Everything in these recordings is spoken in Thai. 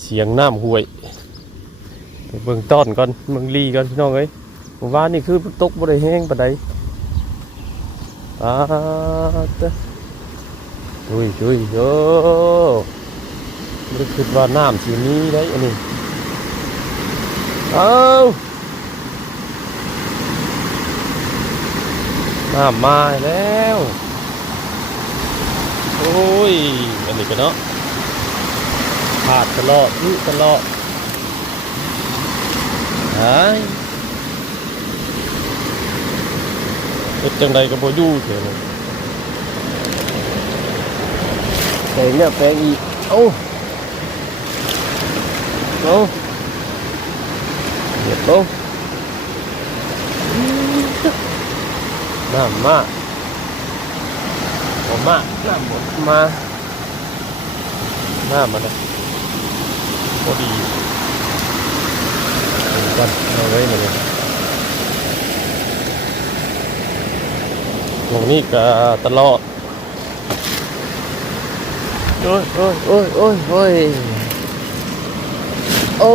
เสียงน้ำห่วยไปเบิ่งต้อนก่อนเบิ่งลีก่อนพี่น้องเอ้ยเมื่อวานนี่คือตกบ่ได้แห้งปานใดตะดุยโอ้บ่ได้คิดว่าน้ำสิมีได้อันนี้น้ำมาแล้วโอ้ยอันนี้ก็เนาะขาดตลอดหายเป็นจังใดกับโบยู่เถอะแปลงเนี่ยแปลงอีกเเหยียบลงน้ำมาน้ำหมดมาน้ำมันนะพอดีกันเอาไว้หน่อยตรงนี้ก็ตลอดโอ้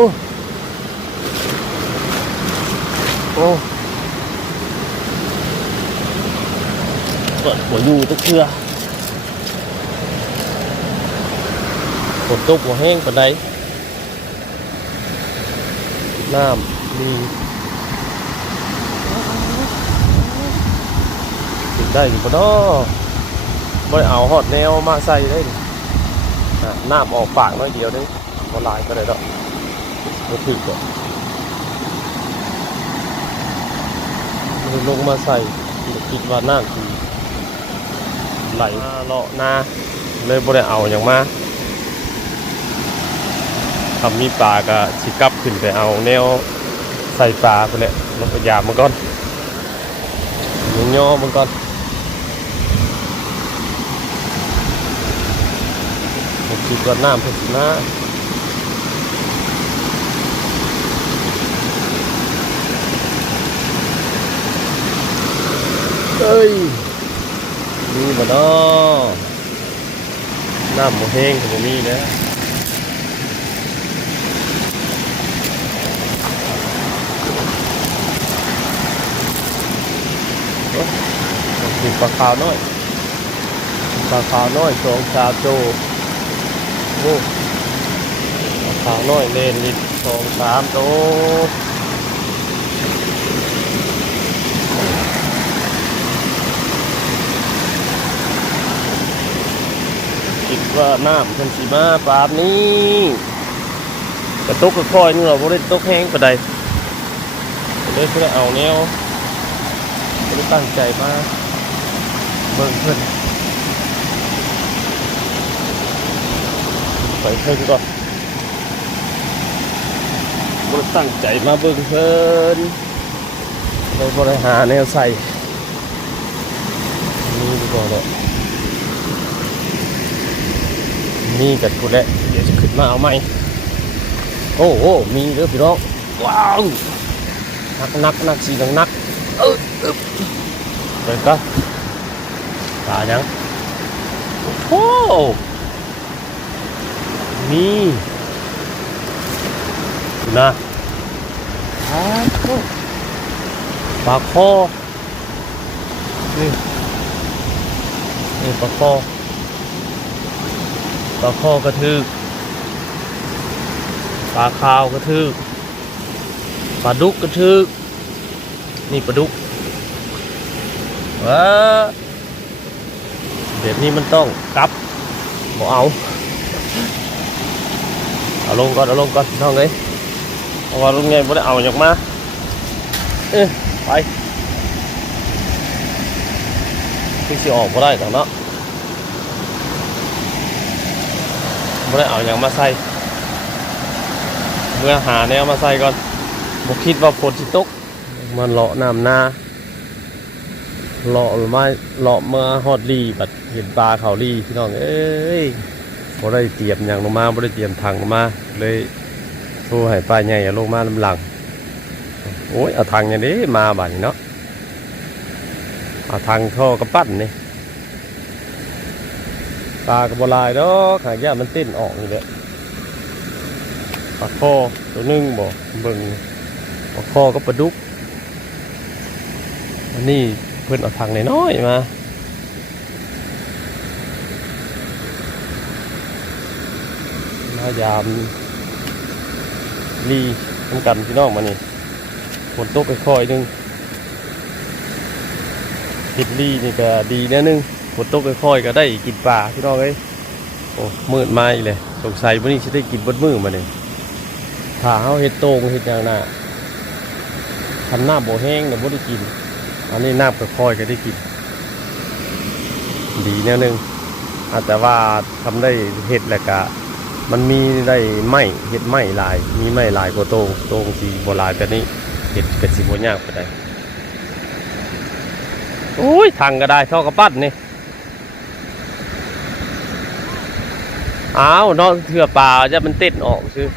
เปิดหัวอยู่ตะเคียฝนตกหัวแห้งปานใดน้ำมีติดได้อยู่ปะเนาะไม่เอาหอดแนวมาใส่ได้น้ำออกปากน้อยเดียวนึงมาลายก็ได้ดอกมาถึงก่อนลงมาใส่คิดว่าน้ำสีไหลเลาะนาเลยบ่ได้เอาอย่างมาทำมีปลาก็สิกลับขึ้นไปเอาแนวใส่ปลาไปเลยแล้วก็ยามมันก่อนย่อมันก่อนผมคิดว่าน้ำเพิ่มนะมีบ่เนาะน้ำบ่แห้งก็บ่มีนะมีปลาขาวน้อย2-3โจโอ้ปลาขาวน้อยเล่นนิด2-3โจคิดว่าน้ำเป็นสีมาปาบนี้กระตุกกระคอยนี่เราไม่ได้ตกแห้งปะใดเลยเพื่อเอาแนวไม่ได้ตั้งใจมาเบิ่งเพิ่นไปเพิ่นก่อนไม่ได้ตั้งใจมาเบิ่งเพิ่นเลยบริหารแนวใส่นี่ดีกว่าเลยนี่กันกูแล้วเดี๋ยวจะขึ้นมาเอาใหม่โอ้โหมีเด้อพี่น้องว้าวนักสีนักเดี๋ยวก็ตายังโอ้มีนะปลาคอนี่ปลาคอกระทึกปลาขาวกระทึกปลาดุกกระทึกนี่ปลาดุกเดี๋ยวนี้มันต้องกลับบอกเอาลงก่อนน้องเลยเอาว่าลงไงไม่ได้เอาอย่างมาไปที่สิออกก็ได้แต่เนาะไม่ได้เอาอย่างมาใส่เมื่อหาแนวมาใส่ก่อนบอกคิดว่าฝนสิตกมันเลาะน้ำนาเลาะหรือไม่เลาะเมื่อฮอดลีบัดเห็นปลาเขาลีพี่น้องเอ้ยบ่ได้เตรียมอย่างลงมาบ่ได้เตรียมถังลงมาเลยโทรให้ปลาใหญ่ลงมาน้ำหลังโอ้ยเอาถังอย่างนี้มาบัดนี้เนาะเอาถังท่อกระปั้นนี่ปลากระบอกลายดอกหางยามันเต้นออกนี่แหละ ปลาคอตัวนึงบ่เบิ่งปลาคอก็ปลาดุกอันนี้เพิ่นเอาถังน้อยๆมายามลีทำกันพี่น้องมานี่ฝนตกค่อยๆนึงกินลีนี่ก็ดีแน่นึงฝนตกค่อยๆก็ได้กินปลาพี่น้องเอ้ยโอ้มืดมาอีกเลยสงสัยวันนี้จะได้กินบดมือมาเนี่ยถ้าเขาเห็ดโตงเห็ดอย่างน่ะทำน้ำบ่แห้งเนี่ยบ่ได้กินอันนี้น้ำค่อยๆก็ได้กินดีแน่นึงแต่ว่าทำได้เห็ดแหละกะมันมีได้ไม้เห็ดไม้ลายมีไม้ลายกว่าโตงสีโบราณแต่นี้เห็ดเป็นสีโบยากไปได้โอ้ยทางก็ได้ท่อกระปั้นนี่อ้าวน้องเถื่อป่าจะมันติดออกซื้อ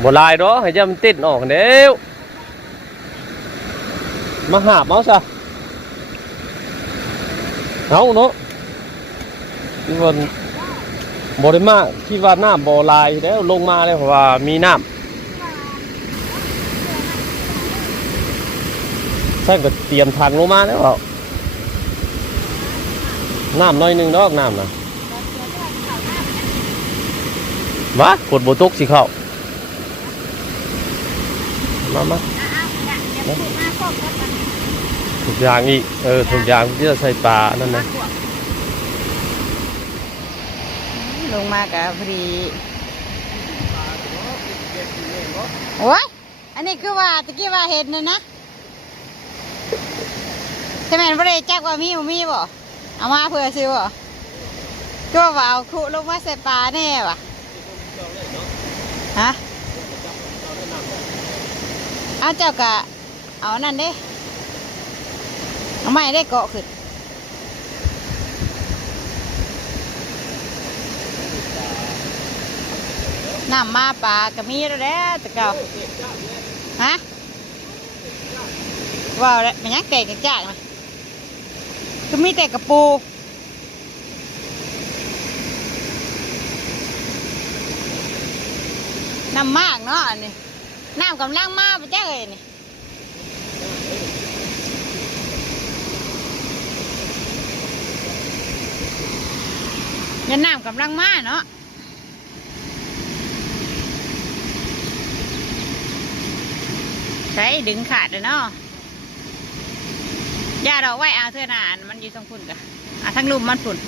โบราณเนาะให้จะมันติดออกเดี๋ยวมาหาบเอาซะเอาเนาะที่วันบริมาที่ว่าน้ำบ่อลายแล้วลงมาเลยเพราะว่ามีน้ำใช่ก็เตรียมทางลงมาแล้วน้ำน้อยนึงดอกน้ำนะวะกดโบตุกสิเข้ามาทุกอย่างอีกทุกอย่างที่จะใส่ปลานั่นนะลงมากับพอดีโอ้ยอันนี้คือว่าตะกี้ว่าเห็นนะใช่ไหมพระเดชจักว่ามีบ่เอามาเพื่อซื้อบ่ก็ว่าเอาคุลงมาใส่ปลาแน่ว่ะฮะเอาเจ้ากะเอานั่นเด้เอาไม้ได้เกาะขึ้นน้ำมาปลากระมีแล้วแหละตะเกาฮะว้าวแล้วมันยังแตกจากจ้าไหมก็มีแต่กระปูน้ำมากเนาะอันนี้น้ำกำลังมาไปแจ้เลยนี่ยันน้ำกำลังมาเนาะใช้ดึงขาดเลยเนาะย่าเราไว้เอาเท่านั้นมันอยู่ทางฝุ่นกะทั้งลุมมันฝุ่น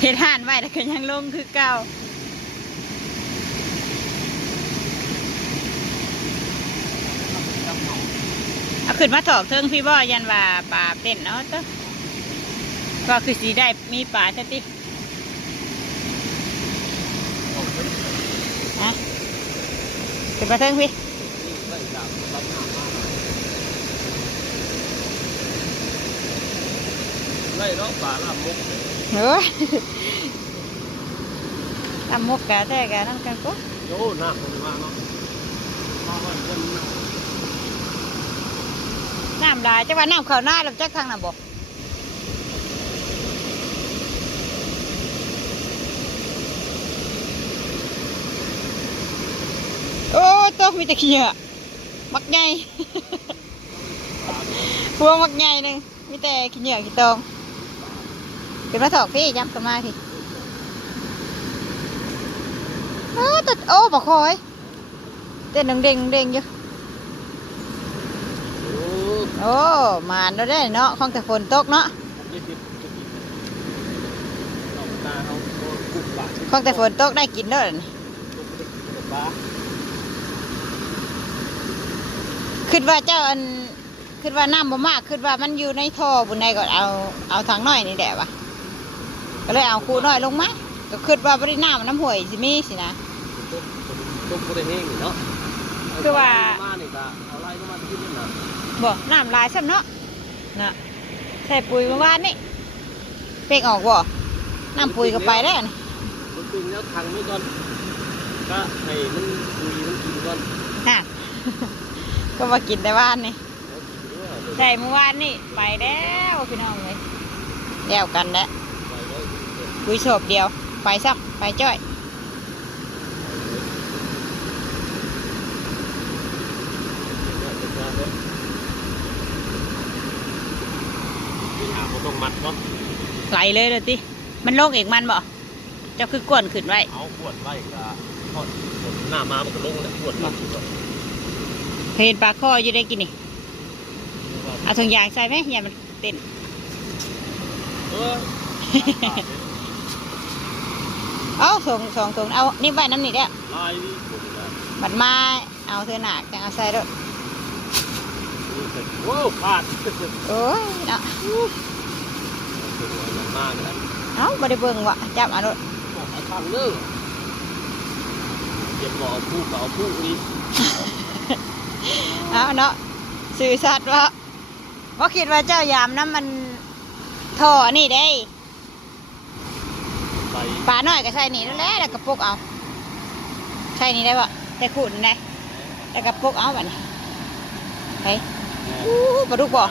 เห็ดห่านไว้แต่ก็ยังลงคือเก่าเอาขึ้นมาถอกเทิงพี่บ่อยันว่าป่าเต้นเนาะเต้ก็คือสีได้มีป่าใช่ติอะขึ้นมาเทิงพี่ไล่ร้องป่าลำมุกเฮ้ยลำมุกกะแต่กะนั่งกันก็โย่น้ำมันมาเนาะน้ำลายจะว่าน้ำเขาหน้าเราจักทางน่ะบอกโอ้ตัวมีแต่ขี้เหงื่อมักใหญ่พวงมักใหญ่หนึ่งมีแต่ขี้เหงื่อขี้ตองเป็นมาถอกพี่ย้ำกันมาทีตัดโอ้บอกคอยเต้นเด้งอยู่โอ้มาแล้วได้เนาะคงแต่ฝนตกเนาะคงแต่ฝนตกได้กินด้วยคิดว่าเจ้าอันคิดว่าน้ำบ่มากคิดว่ามันอยู่ในท่อบนใดก็เอาทางน้อยนี่แหละวะก็เลยเอาคูน้อยลงมาก็คิดว่าบริน้ำน้ำห่วยสิมีสินะต้มก็ได้แห้งเนาะคือว่าเอาไล่มาที่นี่นะบ่น้ำลายซ้ำเนาะน่ะใส่ปุ๋ยเมื่อวานนี่เป่งออกบ่น้ำปุ๋ยก็ไปแล้วนี่มันตึงแล้วทางนี้ก่อนก็ให้มันปุ๋ยมันกินก่อน น่ะ ก็มากินแต่บ้านนี่ได้เมื่อวานนี่ไปแล้วพี่น้องเลยเดี่ยวกันแล้วคุยโฉบเดียวไปซ้ำไปจ้อย หาเขาต้องมัดเนาะ ไหลเลยเลยติมันโลกเอกมันบ่เจ้าคือกวนขึ้นไว้ เอาขวดไว้ก็ทอดหน้ามามันก็ลงแล้วขวดมัน เพนปลาข้ออยู่ได้กินนี่เอาถุงยางใส่ไหมอย่ามันเต้น เออ เอาสองถุงเอานี่ใบน้ำนี่เด้อ ลายนี่ผมนะ บัดมาเอาเธอหนักจะเอาใส่ด้วย โอ้ขาด โอ้ยเนาะ มากเลย เอาบ่ได้เบิ่งว่ะจับเอาด้วย บอกมาทางเลิกเก็บหมอผู้เก่าผู้นี้ เอาเนาะสื่อสัตว์ว่าคิดว่าเจ้ายามน้ำมันท่อนี่ได้ ไป ปลาน้อยก็ใส่นี่นั่นแหละแล้วก็ปกเอาใส่นี่ได้บ่แต่ขุ่นได้แล้วก็ปกเอาบัดนี้ไปปลาดุกบ่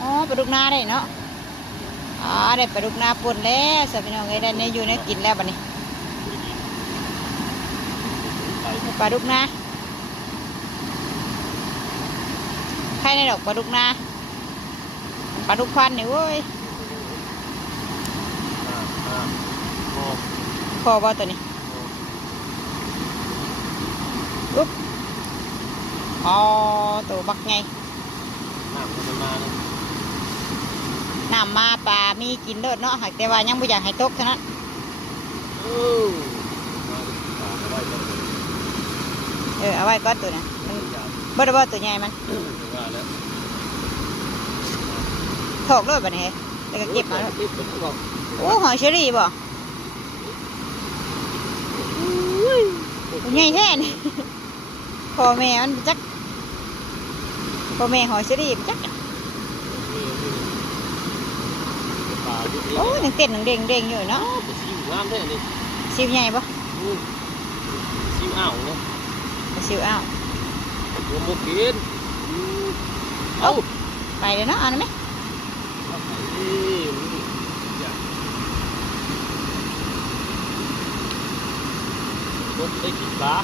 อ๋อปลาดุกนาได้เนาะอ๋อได้ปลาดุกนาป่นแล้วสับพี่น้องไอ้ได้เนี่ยอยู่เนี่ยกินแล้วบัดนี้ปลาดุกนาใครในดอกปลาดุกนาปลาดุกควันนี่เว้ยคอบ่ตัวนี้อุ๊บอ๋อตัวบักไง น้ำมันมาเลย น้ำมาปลามีกินเลิศเนาะหากแต่ว่ายังไม่อยากให้ตกเท่านั้น เออมาไว้ก่อน เอาไว้ก้อนตัวนะมันบ่ได้บ่ตัวใหญ่มัน ว่าแล้ว ถอกเลยบัดนี้แล้วก็เก็บมาแล้ว เก็บเป็นกล่อง โอ้หอยเชอรี่บ่ตัวใหญ่แท้นี่พ่อแม่มันจักพ่อแม่หอยเชอรี่มันจัก ปลาอยู่นี่ โอ้ยยังเต้นยังเด้งเด้งอยู่เนาะ ไปซิวงามเลยนี่ ซิวใหญ่บ่ ซิวอ้าวเนาะ ซิวอ้าว รวมโมกินเอ้า ไปเลยเนาะเอาหน่อยไหม รถได้กี่ปลา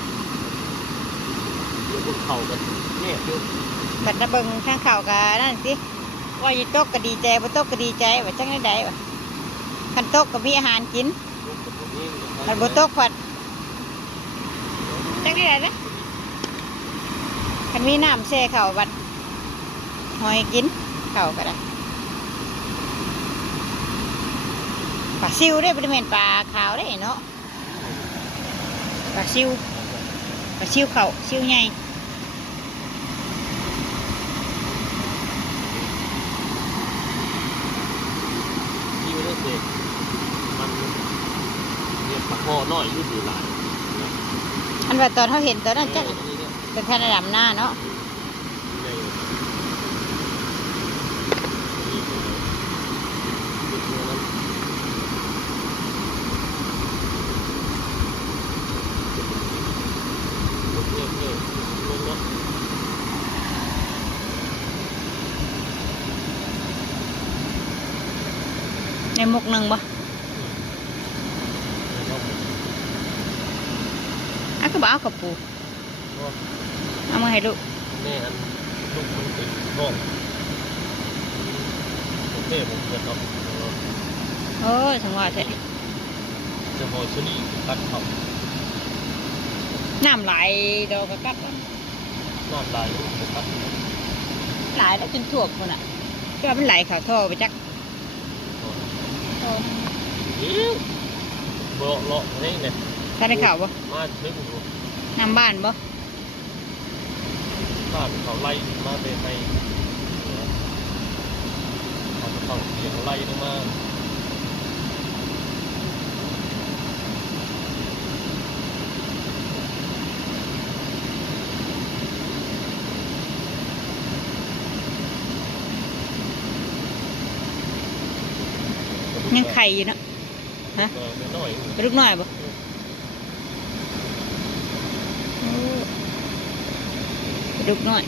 เดี๋ยวพวกเขากันเนี่ยเดี๋ยว บัดระเบิงทางเข่ากันนั่นสิว่าอยู่ตกก็ดีใจบ่ตกก็ดีใจว่าจังได้ใดวะคันตกก็มีอาหารกิน รถกับผมนี่ คันบ่ตกผัดจังได้ใดนะคันมีน้ำแช่เข่าบัดหอยกินเข่าก็ได้ปลาซิวได้บ่ได้แม่นปลาขาวได้เนาะปลาซิวเข่าซิวใหญ่ ที่ไม่ได้เสร็จมันเรียกปลาคอน้อยรุ่นอยู่หลาย อันว่าตอนเขาเห็นตอนนั้นจะ นี่เนี่ย เป็นท่านดำหน้าเนาะ ในมุกหนึ่งบ่อ่ะก็บอกเอากระปูเอามาให้ลูก แม่อันลูกมันติดท้องโอเคผมเกิดเนาะ โอ้ยสังวาเถอะ จะพอชนีตัดเขา น้ำไหลดอกกระกับ น้ำลายลูกตัด ไหลแล้วจนถ่วมคนอ่ะก็มันไหลเขาท่อไปจัก เดี๋ยวเบาเลาะให้เนี่ย ท่านได้ข่าวบ่ มาเช็คดู น้ำบ้านบ่ บ้านเขาไล่มาเป็นในเขาเสียงไล่ลงมายังไข่อยู่เนาะ น้อย ไปลูกน้อยบ่โอ้ ดุกน้อย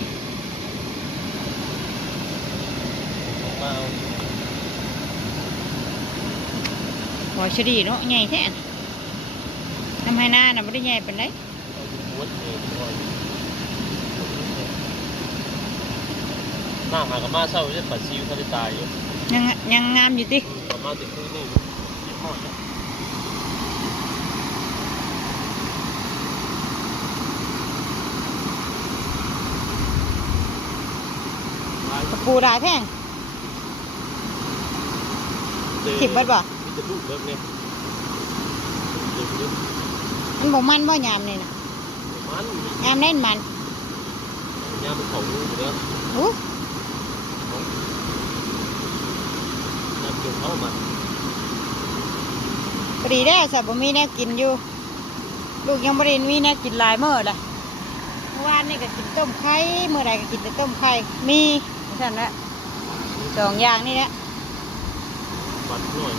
มา หอยเฉลี่เนาะใหญ่แท้ทำให้หน้าน่ะไม่ได้ใหญ่เป็นไร หน้าหากมาเศร้าจะปัดซิวเขาจะตายอยู่ ยังงามอยู่ติ มาติดที่นี่ยิ้มหอด กระปูได้แพงขิบเบิดบ่ มีแต่ลูกเลิกเนี่ย มันบ่มันบ่ยามนี่นะ มัน ยามเล่นมัน ยามมันเขาลูกเด้อ อู้ ยามเกี่ยวเข้ามัน พอดีได้สับบ่มีแนวกินอยู่ลูกยังบ่ได้มีแนวกินหลายมื้อละเมื่อวานนี่ก็กินต้มไข่เมื่อใดก็กินแต่ต้มไข่มีสั่นละสองอย่างนี่แหละ บัดหน่อย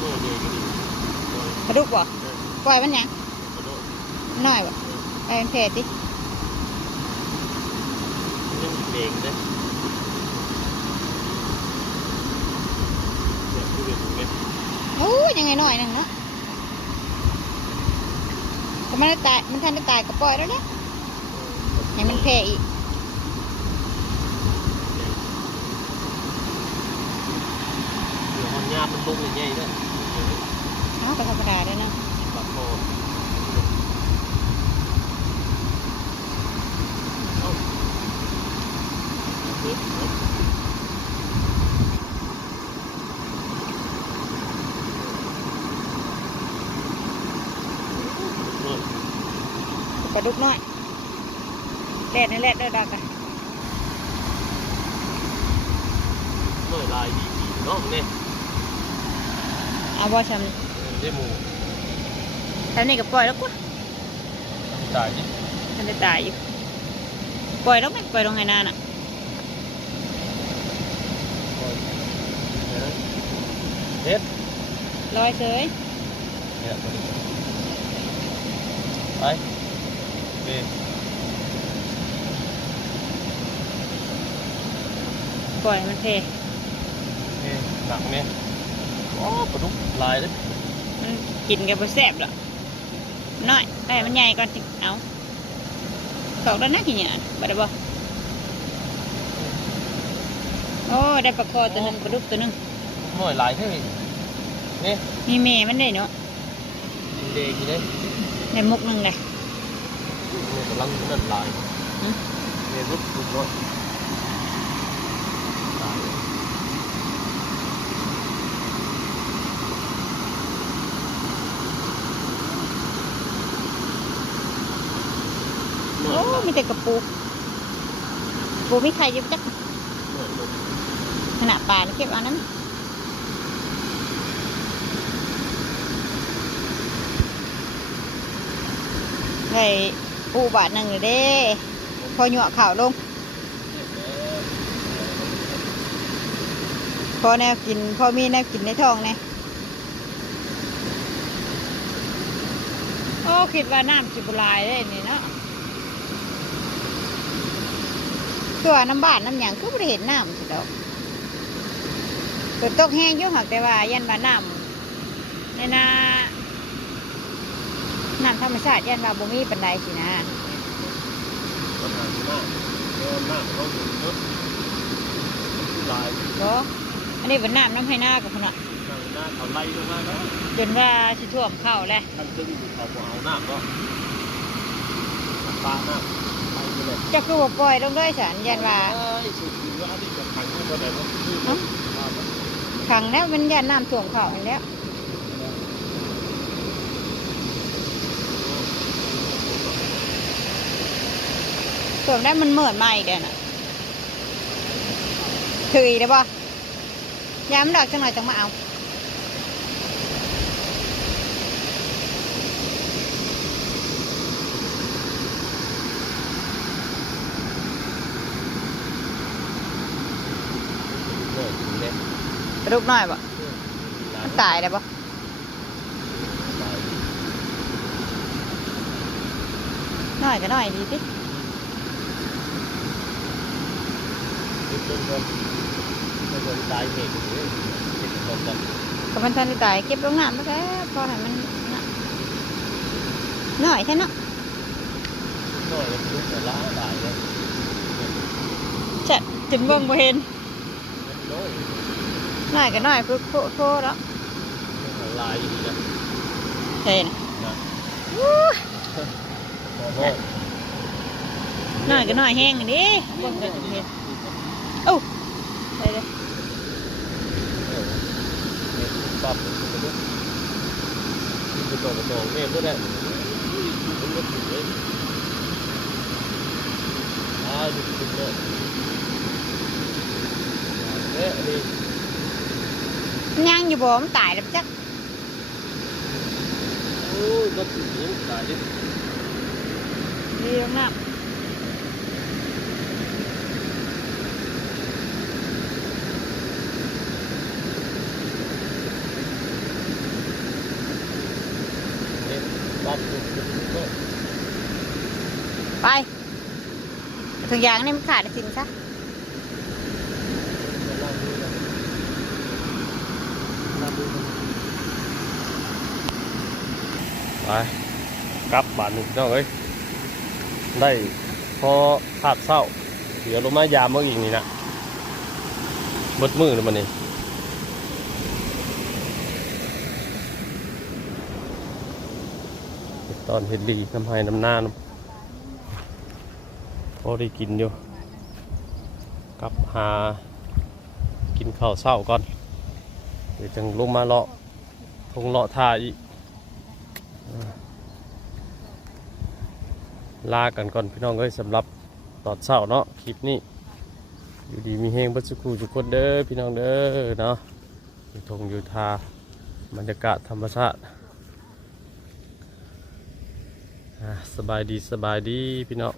หน่อยเดียวก็ดี กระดูกบ่ปล่อยมันหยัง กระโดด น้อยบ่ไปเป็นเพศติ ยังเด็กเลยเด็กผู้เด็กเนี่ย โอ้ยังไงน้อยหนึงเนาะแต่มันได้ตายมันทันได้ตายก็ปล่อยแล้วเนี่ยให้มันแพร่อีก เดี๋ยวมันยามมันลงใหญ่ๆเนี่ย เอาก็ธรรมดาเลยเนาะ ปากคอปลาดุกน้อยแดดนี่แหละเด้อดักอะ เมื่อลายดีๆเนาะเนี่ย เอาบ่ช ได้หมู ำแล้วนี่ก็ปล่อยแล้วกู ตายดิ มันจะตายอยู่ปล่อยแล้วไหมปล่อยลงให้นานอ่ะ เฮ็ด ลอยเฉย เนี่ยไปเบ ปล่อยมันเพ หนักเนี่ยโอ้ปลาดุกลายเลย มันกินกับบ่แซ่บหรอกน้อยได้มันใหญ่ก่อนจิเอาตอกแล้วนะทีเนี่ยบ่ได้บ่โอ้ได้ปลาคอตัวหนึงปลาดุกตัวหนึง หน่อยลายใช่ไหมนี่ มีแม่มันได้เนาะ เด็กอยู่เลย ได้มุกหนึงเลย เนี่ยกำลังนั่นลายเนี่ยรุดรุดรถตาย โอ้มีแต่กระปูปูมีไข่อยิบจักขนาดปลานี่เก็บเอานั้นได้ปูบาทหนึ่งเลยเด้พอหยวกข่าวลงพอแนวกินพอมีแนวกินในท้องเนี่ยโอ้คิดว่าน้ำสิบลายได้นี่เนาะตัวน้ำบาดน้ำหยังก็ไม่ได้เห็นน้ำสิดอกเปิดตกแห้งอยุ่งหักแต่ว่ายันว่าน้ำในนาน้ำธรรมชาติยันว่าบ่มีปันไดสินะ ปัญหาที่มากเดินหน้าเขาอยู่เยอะลาย บ่อันนี้เป็นน้ำน้ำให้หน้ากับพนัก หน้าเขาไล่ลงมาแล้ว จนว่าสิท่วมเข้าแล้ว ท่านซึ่งเขาบอกเอาหน้าก็ปลาหน้าไปเลย จะคือว่าปล่อยลงด้วยฉันยันว่า สุดที่ว่าที่จะขังก็ได้ว่าคือ ขังแล้วมันยันน้ำท่วมเข้าอีกแล้วท่วมได้มันเหมือนมาอีกแล้วน่ะถือได้ป่ะย้ำดอกจังหน่อยจังมาเอากระดูกน้อยป่ะมันตายได้ป่ะ น้อยก็น้อยดีติ คนตายเหตุเลยติดลมกัน ก็มันทันได้ตายเก็บลงน้ำแล้วแค่พอให้มันน่ะน้อยแค่เนาะ น้อยเลยลุกแต่ล้าตายเลย จัดถึงเบิ่งบ่เห็น น้อย น้อยก็น้อยโพดแล้ว ลายอยู่นะ เห็น นะ อู้ โอ้โห น้อยก็น้อยแห้งอันนี้เบิ่งก็ถึงเห็นโอ้ไปเลย ปั๊บกระโดดเมฆด้วยแหละมันก็ถึงเลยดูเลยเนี่ยนี่ ยังอยู่บ่มันตายแล้วจัก โอ้ยก็ถึงตายดิ ดีลงน้ เนี่ยปั๊บดูเลย ำไปถึงยางนี่มันขาดได้สิมซะ ไปกลับบ้านหนึ่งน้องเอ้ยได้พอขาดเศร้าเดี๋ยวลงมายามมาอีกนี่นะเบิดมือเลยมันนี่ตอนเห็ดดีน้ำไห้น้ำหน้าน้ำพอได้กินอยู่กลับหากินข้าวเศร้าก่อนเดี๋ยวจังลงมาเลาะทงเลาะท่าอีกลากันก่อนพี่น้องเอ้ยสำหรับตอนเช้าเนาะคลิปนี้อยู่ดีมีเฮงบัดสุขุทุกคนเด้อพี่น้องเด้อเนาะอยู่ทงอยู่ทาบรรยากาศธรรมชาติสบายดีพี่น้อง